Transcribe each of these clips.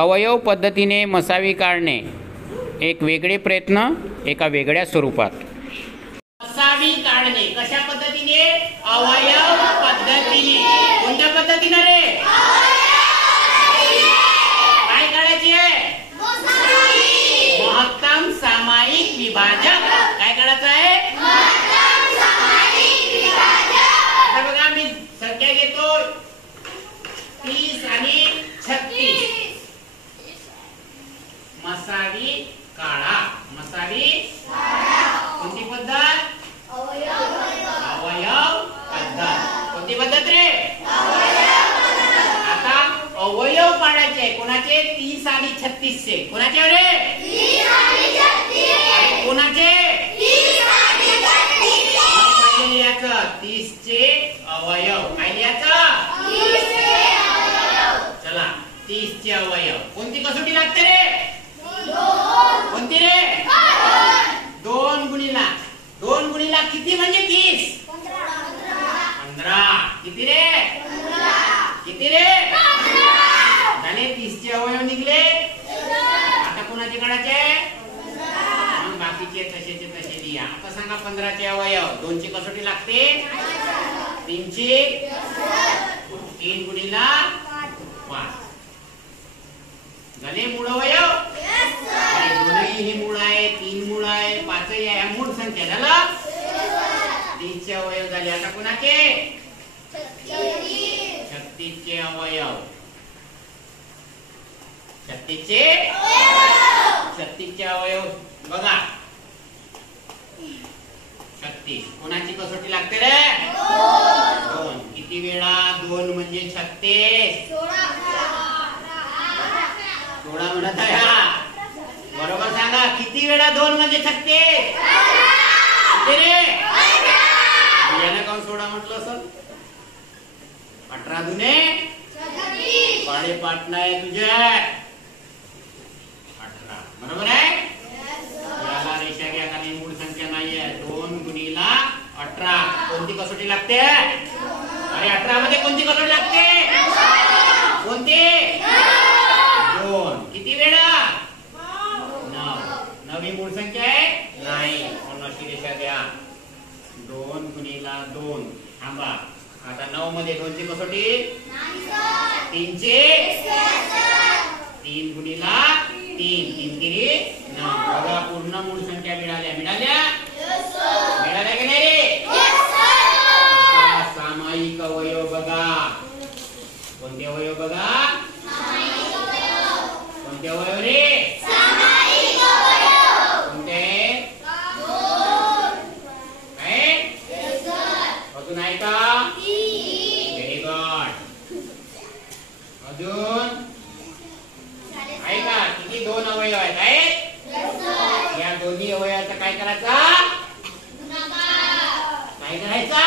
अवयव पद्धतीने मसावी काढणे एक वेगळे प्रयत्न एका वेगळ्या स्वरूपात। मसावी काढणे कशा पद्धतीने? अवयव पद्धतीने। कोणत्या पद्धतीने रे? काय काढायचे? महत्तम सामायिक विभाजक। काय काढायचं आहे? आता बघा मी संख्या घेतो 30 आणि 36। मसावी काढा। मसावी कोणती पद्धत? अवयव पद्धत। कोणती पद्धत रे? आता अवयव काढायचे कोणाचे? 30 आणि 36 चे। कोणाचे रे? 30 आणि 36। कोणाचे? 30 आणि 36। काय लिहायचं? 30 चे अवयव। काय लिहायचं? 30 चे अवयव। चला 30 चे अवयव। कोणती कसोटी लागते रे? कोणती रे? 2 गुणिला 2 गुणिला किती म्हणजे 30? 15। किती रे? 15। किती रे? 15। झाले 30 चे अवयव निघले। आता कोणाचे काढायचे? मग बाकीचे तसेचे तसे लिहा। आता सांगा 15 चे अवयव। 2 ची कसोटी लागते? 3 ची 3 गुणिला 5 झाले मूळ अवयव। दोनही हे मूळ आहे, 3 मूळ आहे, 5 आहे, मूळ संख्या झालं 30 चे अवयव झाले। आता कोणाचे? 36 चे अवयव। 36 चे अवयव बघा 36। कोणाची कसोटी लागते रे? 2। किती वेळा 2 म्हणजे 36? 16 म्हणत आहे। बरोबर सांगा किती वेळा 2 म्हणजे 36? किती रे? याने काऊन 16 म्हटलं असेल? 18 दुने 36। पाडे पाठ नाही तुझे 18 बरोबर आहे। याला रेषा घ्या कारण मूळ संख्या नाहीये। 2 गुणिला 18 कोणती कसोटी लागते? अरे 18 मध्ये कोणती कसोटी लागते? कोणती? 2। किती वेळा? 9। 9 ही मूळ संख्या आहे नाही म्हणून अशी रेषा द्या। 2 गुणिला 2 थांबा। आता 9 मध्ये 2 ची कसोटी? 3 चे 3 गुणिला 3 3 3 9 बघा पूर्ण मूळ संख्या मिळाल्या। मिळाल्या की नाही रे? सामायिक अवयव बघा। कोणते अवयव बघा? कोणते अवयव रे? सामायिक अवयव। कोणते? 2 काय? अजून आहे का? 3। Very good. अजून आहे का? किती 2 अवयव आहेत? आहे या दोन्ही अवयवाचा काय करायचा? काय करायचा?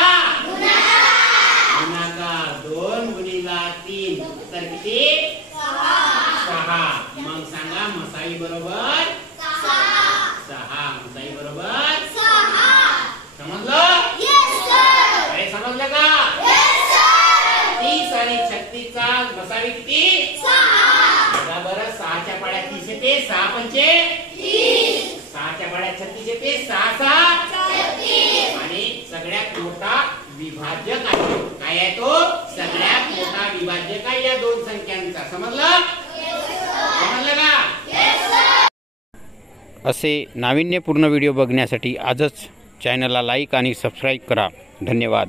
गुणाकार। 2 गुणिला 3 तर किती? 6। मग सांगा मसाई बरोबर 6। मसाई बरोबर 6। समजलं? अरे समजलं का? 30 आणि 36 चा मसाई किती? 6। बरं 6 च्या पाड्यात 30 येते। 6 पंचे 30। 6 च्या पाड्यात 36 येते। 6 6 36। आणि सगळ्यात मोठा विभाजक आहे। काय आहे तो? सगळ्यात मोठा विभाजक आहे या 2 संख्यांचा। समजलं? समजलं का? असे नाविन्यपूर्ण व्हिडिओ बघण्यासाठी आजच चॅनलला लाईक आणि सबस्क्राईब करा। धन्यवाद।